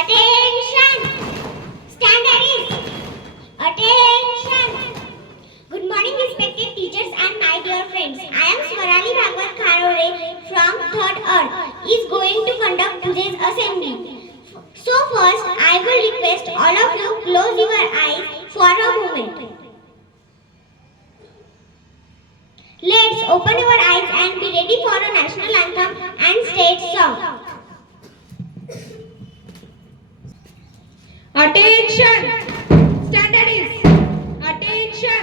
Attention! Standard is attention! Good morning, respected teachers and my dear friends. I am Swarali Bhagwan Kharore from 3rd Earth is going to conduct today's assembly. So first, I will request all of you close your eyes for a moment. Let's open our eyes and be ready for a national anthem and state song. Attention! Standard is attention!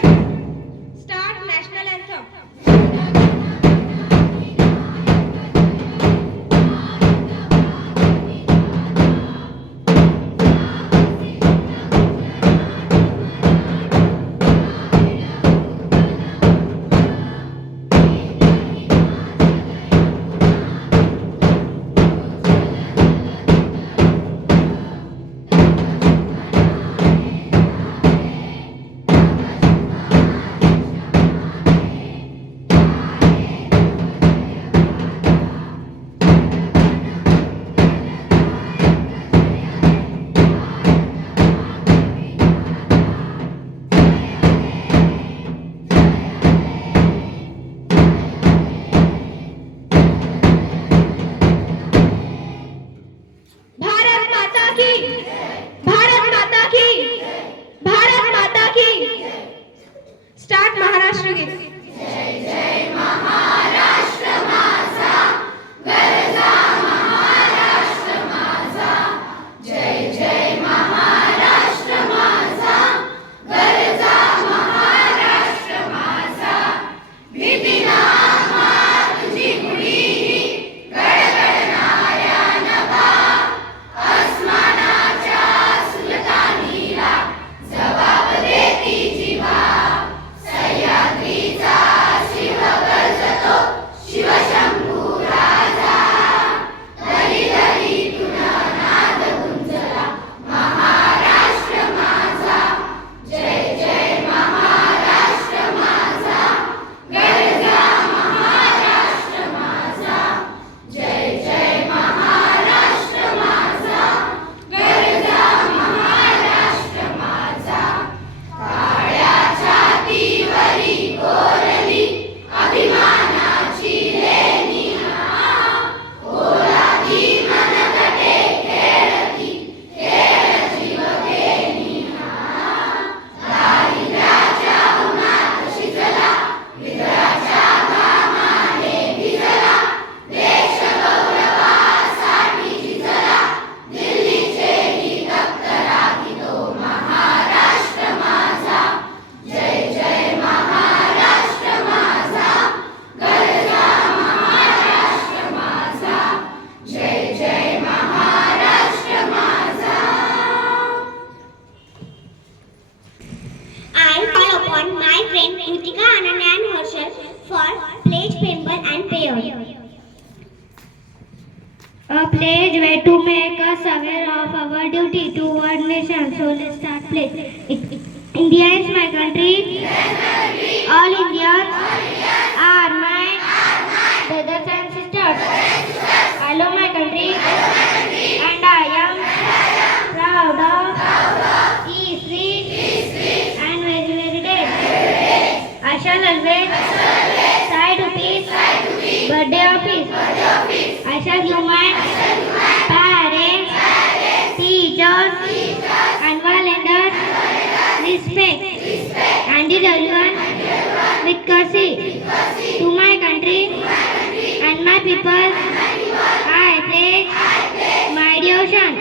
Start national anthem. Start Maharashtra Git. जय जय महाराष्ट्र माझा गरजा महाराष्ट्र माझा जय जय महाराष्ट्र माझा गरजा महाराष्ट्र माझा विपिना तुझी गुढी गडगडणाऱ्या नभा अस्मानाच्या सुलतानीला जबाब देती जिवा सह्याद्रीचा शिव गरजतो शिवशंभू राजा दरी दरीतून नाद गुंजला महाराष्ट्र माझा जय जय महाराष्ट्र माझा गरजा महाराष्ट्र माझा जय जय महाराष्ट्र माझा गरजा महाराष्ट्र माझा काळ्या छातीवरी कोरली अभिमानाची लेणी ओलादी मनगटे खेळती खेळ जीव घेणी दारिद्र्याच्या उन्हात शिजला विद्राच्या घामाने भिजला देश गौरवासाठी झिजला दिल्लीचेही तप्त राखितो महाराष्ट्र माझा जय जय महाराष्ट्र माझा गरजा महाराष्ट्र माझा जय जय महाराष्ट्र माझा I call upon my friend Kritika, Ananya and Harshal for pledge, preamble and prayer. A pledge where to make us aware of our duty toward nation. So let's start pledge. India is my country. All Indians are my brothers and sisters. I love my country and I am proud of its rich and very dead. I shall always try to peace, birthday of peace. I shall give my parents, teachers and volunteers respect and did everyone with courtesy to my country and my people. I pledge my devotion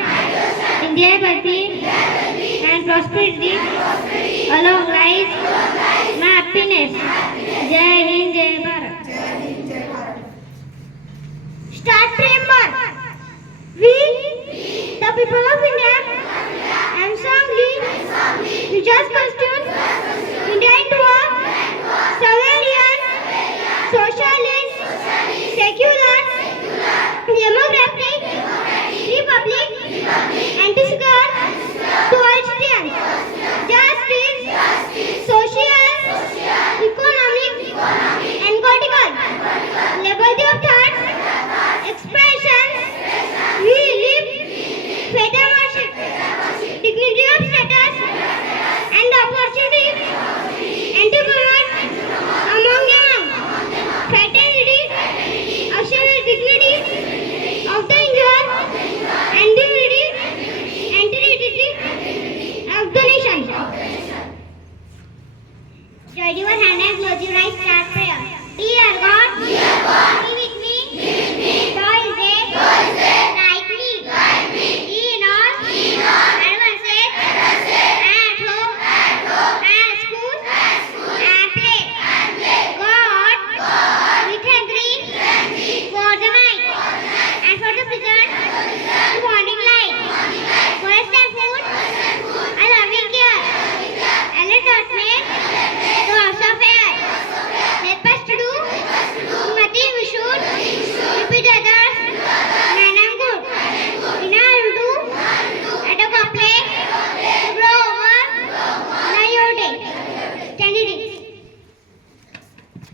in their bhakti and prosperity along lies my happiness. Jai Hind, Jai Bharat. Start preamble. We, the people of India, and strongly just constitute India into a sovereign, socialist, secular, democratic republic and to secure to all citizens justice, social, economic and political liberty of thought, expression. We live freedom of dignity of status, and the opportunity, and to promote among them fraternity, assure the dignity of the injured, and the unity and integrity of the nation. Join your hand and close your eyes. Start prayer. Dear God, be with me. Thursday, guide me. In all advances, at home, at school, at play. God, we thank thee for the night and for the present morning light. For us and food, a loving care, and a judgment to us of air. Help us to do nothing we should repeat others, man and good. In our do, at a complete, to grow over, now your day. Candidates.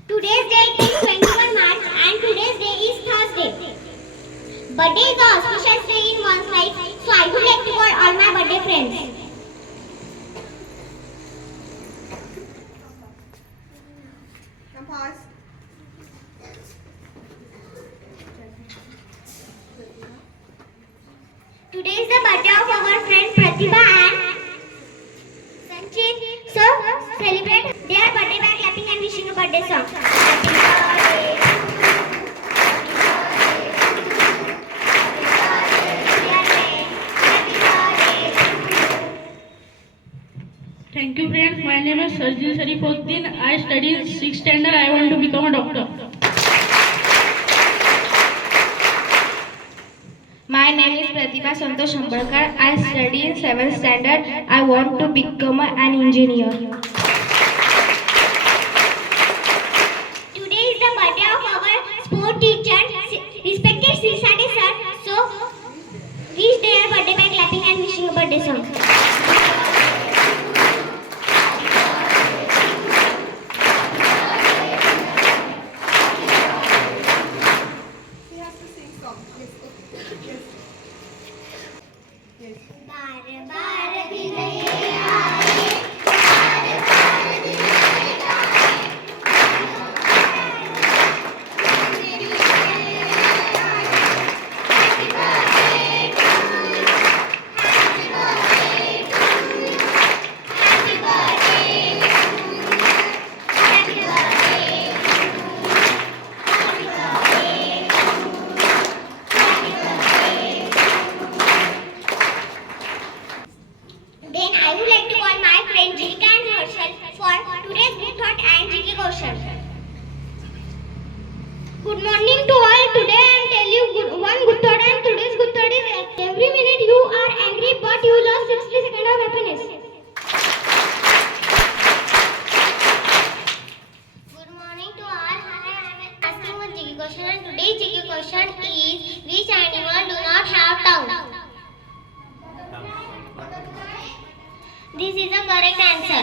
Today's date is 21 March and today's day is Thursday. Birthday is the auspicious day in one's life, so I would like to call all my birthday friends. Now pause. Today is the birthday of our friend Pratibha and Sanchit. So celebrate their birthday by clapping and wishing a birthday song. Thank you friends, my name is Sarjil Sharifuddin. I study in 6th standard. I want to become a doctor. My name is Pratibha Santosh Ambarkar. I study in 7th standard. I want to become an engineer. Today is the birthday of our sport teacher, respected Sri Sade sir. So wish their birthday by clapping and wishing a birthday song. He has to sing song. Yes, okay. Yes. Yes. बार बार दिन ये Then I would like to call my friend Jika and herself for today's good thought and GK question. Good morning to all. Today I am tell you one good thought, and today's good thought is every minute you are angry but you lost 60 seconds of happiness. Good morning to all. I am asking one GK question, and today's GK question is which animal do not have tongue? This is the correct answer.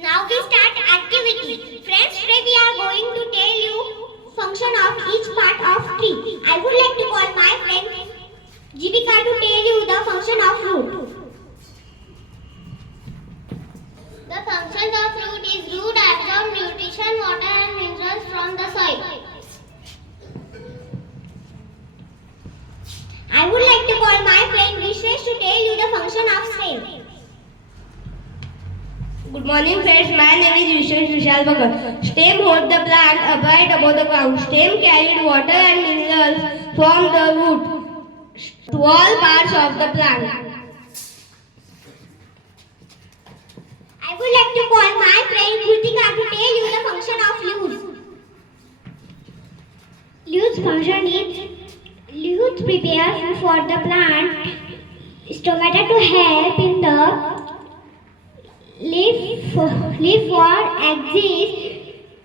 Now we start activity. Friends, today we are going to tell you function of each part of tree. I would like to call my friend Jivika to tell you the function of root. The functions of root is root absorb nutrition, water and minerals from the soil. I would like to call my friend Vishesh to tell you the function of stem. Good morning friends, my name is Vishesh Vishal Bhagat. Stem holds the plant upright above the ground. Stem carried water and minerals from the root to all parts of the plant. I would like to call my friend Kritika to tell you the function of leaves. Leaves function is leaves prepare for the plant stomata to help in the leaf for exist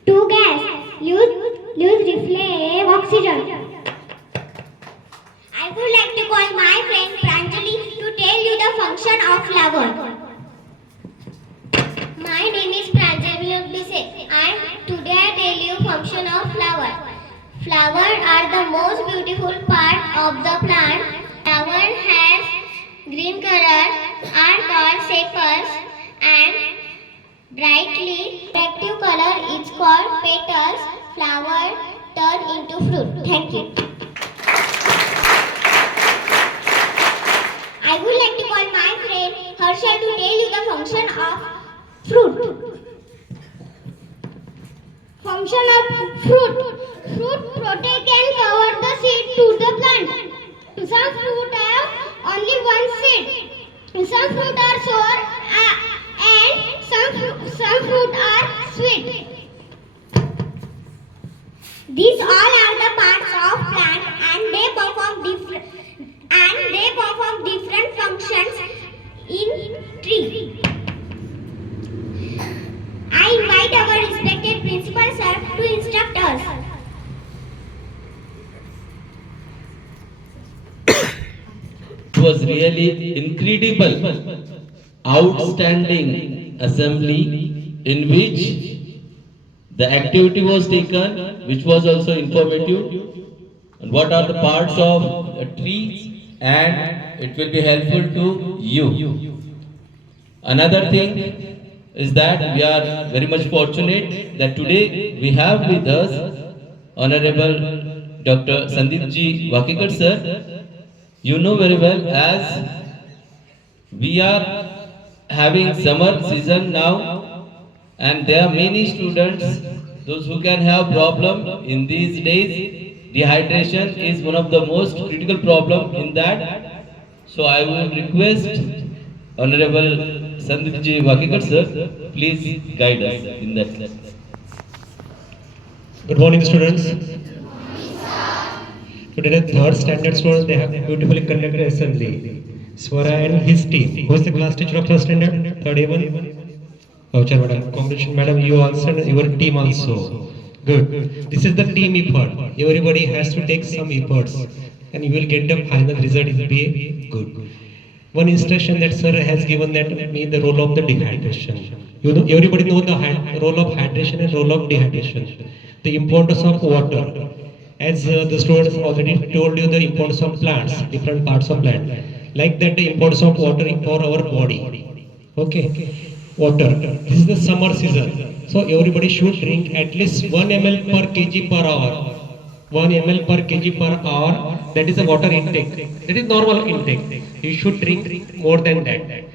to gas. Leaves reflect oxygen. I would like to call my friend Pranjali to tell you the function of flower. My name is Pranjali Bise. Today I tell you function of flower. Flowers are the most beautiful part of the plant. Flower has green color are called sepals and brightly reflective color is called petals. Flower turn into fruit. Thank you. I would like to call my friend Harshal to tell you the function of fruit. Function of fruit. Fruit protect and cover the seed to the plant. Some fruit have only one seed. Some fruit are sour and some fruit are sweet. These all are the parts of plant and they perform different functions in tree. I invite our respected principal sir to instruct us. It was really incredible, outstanding assembly in which the activity was taken, which was also informative. And what are the parts of a tree, and it will be helpful to you. Another thing is that we are very much fortunate that today we have with us Honorable Dr. Sandeep Ji Vakikar sir. You know very well, as we are having summer season now, and there are many students, those who can have problem in these days. Dehydration is one of the most critical problem in that. So I will request Honorable Sandeep Ji Vakikar sir, please guide us in that. Good morning, students. Today, the third standard students, they have beautifully conducted assembly. Swara and his team. Who is the class teacher of third standard? Third A1? Voucher, madam. Congratulations, madam. You also and your team also. Good. This is the team effort. Everybody has to take some efforts, and you will get the final result. It will be good. One instruction that sir has given that me the role of the dehydration. You know, everybody know the role of hydration and role of dehydration. The importance of water. As the students already told you the importance of plants, different parts of plant. Like that, the importance of water for our body. Okay, water. This is the summer season, so everybody should drink at least 1 ml per kg per hour. 1 ml per kg per hour. That is the water intake. That is normal intake. You should drink more than that.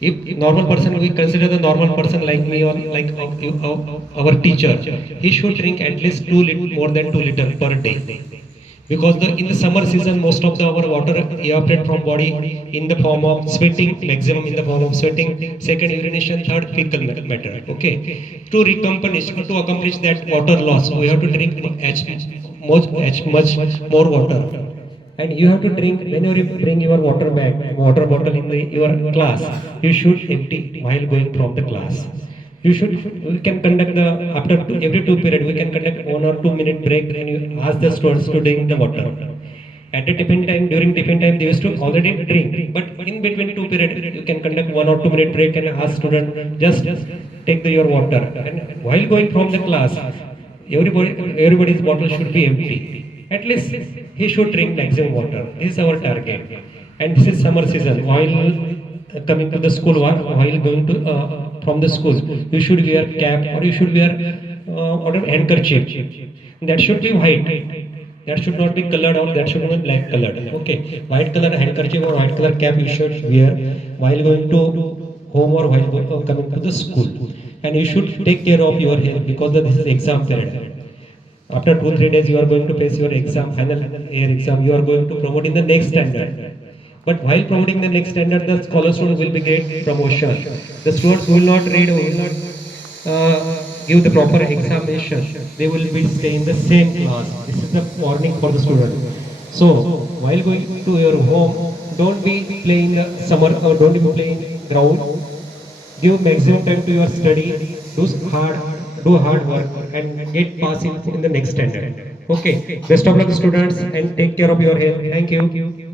If normal person, we consider the normal person like me or like our teacher, he should drink at least more than 2 liters per day. Because in the summer season, most of our water evaporate from body in the form of sweating, maximum in the form of sweating, second urination, third fecal matter. Okay, to accomplish that water loss, we have to drink much more water. And you have to drink whenever you bring your water bottle in your class. You should empty while going from the class. We can conduct every 2 periods. We can conduct 1 or 2 minute break, and you ask the students to drink the water. At the tiffin time, during tiffin time, they used to already drink. But in between 2 periods, you can conduct 1 or 2 minute break and ask student just take your water. And while going from the class, everybody's bottle should be empty. At least he should drink maximum water. This is our target. And this is summer season. While coming to the school, while going to from the school, you should wear cap or you should wear handkerchief. That should be white. That should not be colored or that should not be black colored. Okay, white color handkerchief or white color cap you should wear while going to home or while coming to the school. And you should take care of your health because this is exam period. After 2-3 days, you are going to face your exam, final year exam. You are going to promote in the next standard. But while promoting the next standard, the scholar student will be get promotion. The students who will not read, who will not give the proper examination, they will be stay in the same class. This is the warning for the student. So while going to your home, don't be playing the summer or don't be playing ground. Give maximum time to your study. Do hard work and get pass in the next standard. Okay. Best of luck, students, and take care of your health. Thank you.